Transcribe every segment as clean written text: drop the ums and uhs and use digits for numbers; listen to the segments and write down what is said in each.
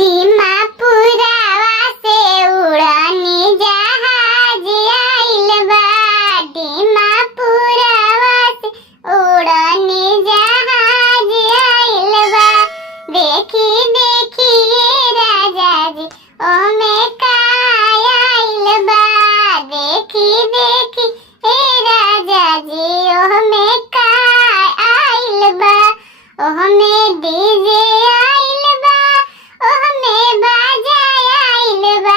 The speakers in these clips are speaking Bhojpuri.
दीमापुरवा से उड़ानी जहाज आइल बा। दीमापुरवा से उड़ानी जहाज आइल बा। देखी देखी ये राजा जी ओमे का आइल बा। देखी देखी ए राजा जी ओमे का आइल बा। ओमे डीजे आइल बा। ओमे बाजा आइल बा।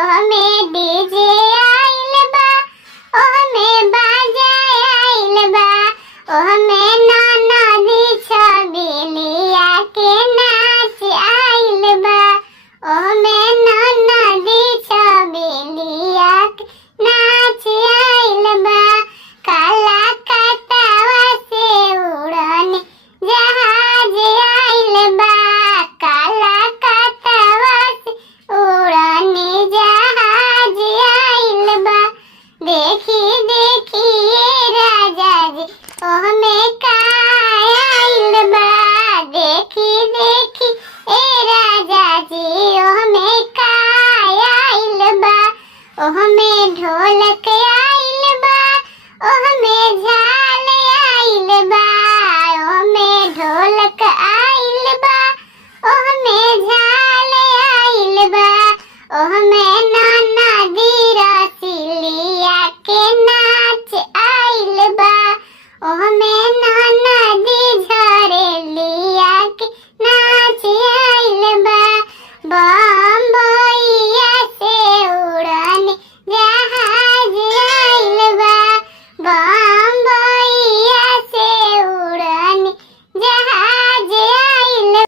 ओमे डीजे आइल बा। ओमे बाजा आइल बा। ओमे नाना दी छबिलिया के नाच आइल बा। ओमे नाना दी छबिलिया के नाच आइल बा। काला कटावा से उड़ाने जहाज आइल बा। काला कटावा से उड़ाने जहाज आइल बा। देखी देखी ये राजा जी ओमे का आइल बा। देखी देखी ए राजा जी ओमे का आइल बा। ओमे ढोलक